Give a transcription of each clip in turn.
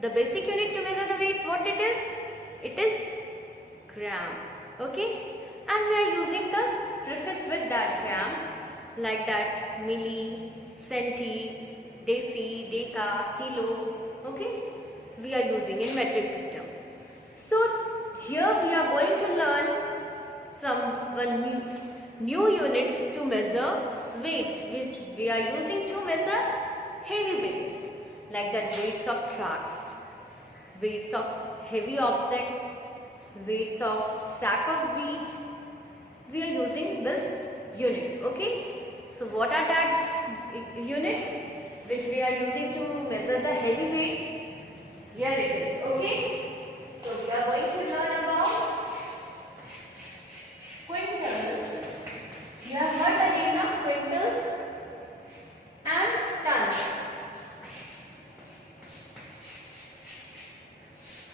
The basic unit to measure the weight, what it is? It is gram. Okay? And we are using the prefix with that gram, like that milli, centi, deci, deca, kilo. Okay? We are using in metric system. So here we are going to learn one new units to measure weights, which we are using to measure heavy weights, like that weights of trucks, weights of heavy object, weights of sack of wheat. We are using this unit. Okay, so what are that units which we are using to measure the heavy weights? Here it is. Okay, so we are going to learn about quintals. You have heard the name of quintals and tons.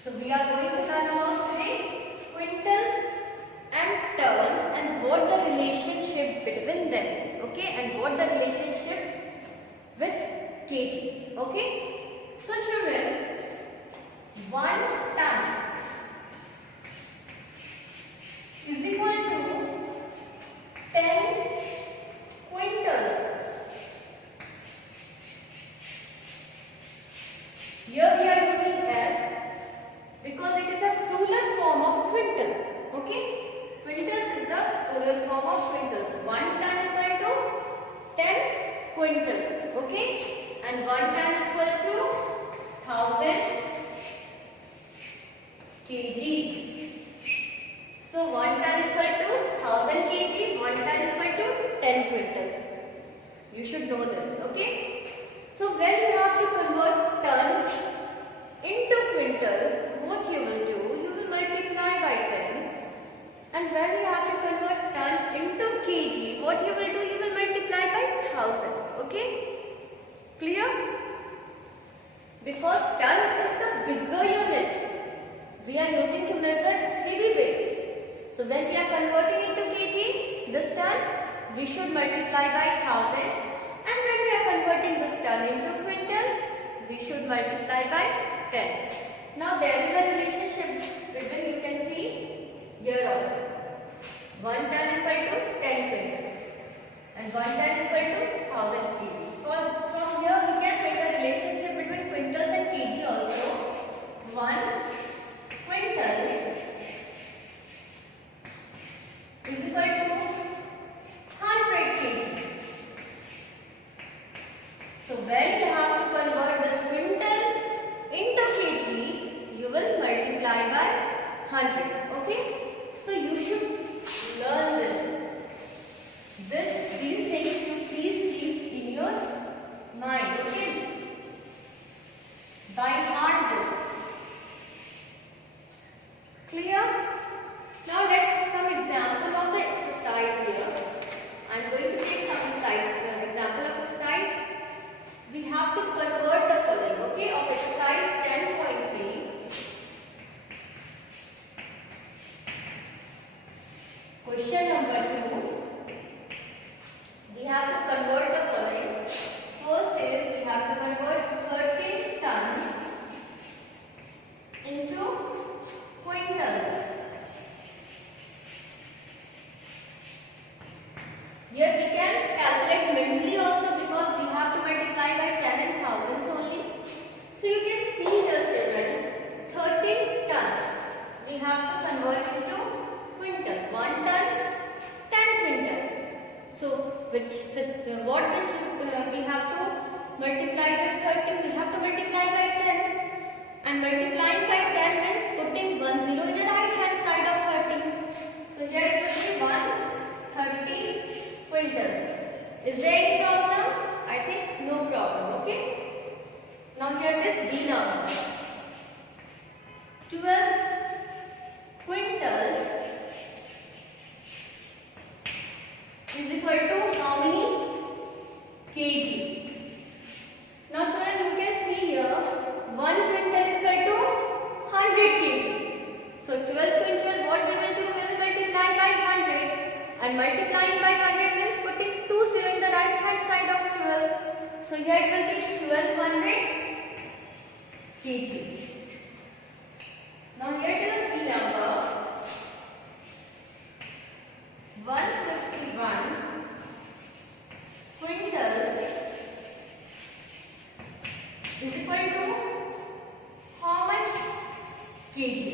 So we are going to learn about today quintals and tons and what the relationship between them. Okay, and what the relationship with kg. Okay, so children, 1 ton is equal to 10 quintals. Here we are using S because it is a plural form of quintal. Okay, quintals is the plural form of quintals. 1 ton is equal to 10 quintals. Okay, and 1 ton is equal to 1000 kg. So 1 ton is equal to 1000 kg, 1 ton is equal to 10 quintals. You should know this. Okay. So when you have to convert ton into quintal, what you will do? You will multiply by 10. And when you have to convert ton into kg, what you will do? You will multiply by 1000. Okay. Clear? Because ton is the bigger unit we are using to measure heavy weights. So when we are converting into kg, this ton we should multiply by 1000, and when we are converting this ton into quintal, we should multiply by 10. Now there is a relationship between, you can see here also. 1 ton is equal to 10 quintals and 1 ton is equal to 1000 kg. From here we can make a relationship between quintals and kg also. 1 quintal is equal to 100 kg. So when you have to convert this quintal into kg, you will multiply by 100. Okay? So you should learn this. These things you please keep in your mind. Okay? By heart this. Clear? Now let's some example of the exercise here. I am going to take some example of exercise. We have to convert the following. Okay, of exercise 10.3. Question number 2. We have to convert the following. First is we have to convert 13 tons into quintals. Here we can calculate mentally also because we have to multiply by 10 and thousands only. So you can see here children, 13 tons we have to convert into quintal. 1 ton, 10 quintal. So we have to multiply this 13, we have to multiply by 10. And multiplying by 10 means putting 1 0 in the right hand side of 13. So here it will be 130 quintals. Is there any problem? I think no problem. Okay. Now here it is B now. 12 quintals is equal to how many kg? Now children, you can see here 1 quintal is equal to 100 kg. So 12 quintal, what we will do? We will multiply by 100. And multiplying by 100 means putting 2 0 in the right hand side of 12. So here it will be 1200 kg. is equal to how much kg?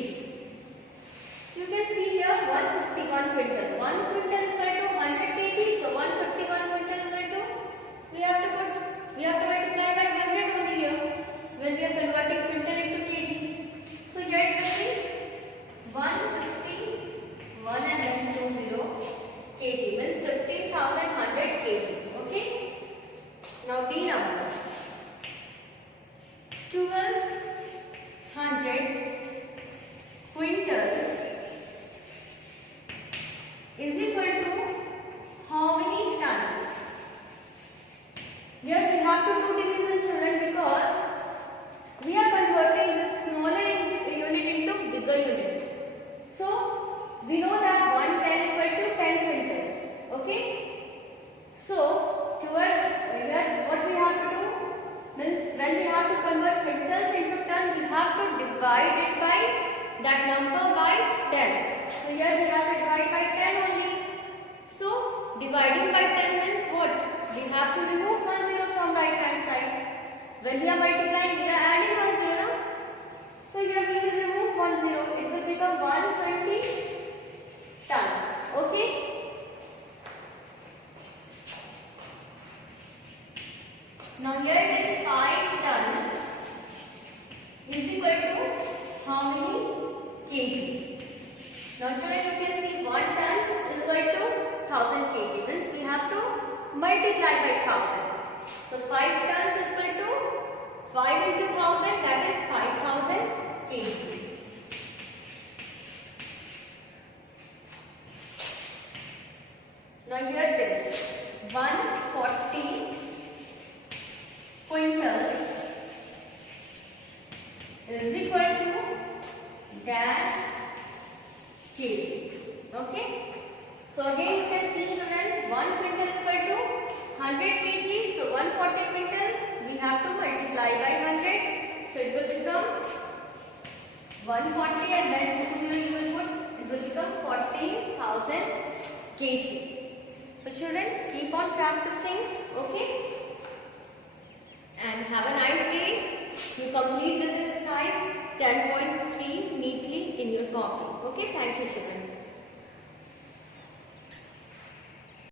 So you can see here 151 quintal. 1 quintal is equal to 100 kg. So 151 quintal is equal to, we have to multiply by 100 only here when we are converting quintal into kg. So here it will be 151 and then 20 kg means 15,100 kg. Okay. Now D number 1200 quintals is equal to how many tons? Here we have to do division, children, because we are converting this smaller unit into bigger unit. So we know that 1 ton is equal to 10 quintals. Okay. So here what we have to do means when we have to convert quintals into ton, we have to divide it by that number by 10. So here we have to divide by 10 only. So dividing by 10 means what? We have to remove 1 0 from right hand side. When we are multiplying, we are adding 1 0 now. So here we will remove 1 0. It will become 120 tons. Okay. Now here it is 5 tons is equal to how many kg? Now children, you can see 1 ton is equal to 1000 kg means we have to multiply by 1000. So 5 tons is equal to 5 into 1000, that is 5000 kg. Now here it is 140 quintals is equal to dash kg. Okay. So again you can see, children, 1 quintal is equal to 100 kg. So 140 quintal we have to multiply by 100. So it will become 140 and then 20 you will put, it will become 40,000 kg. So children, keep on practicing. Okay. And have a nice day. You complete this exercise 10.3 neatly in your copy. Okay. Thank you, children.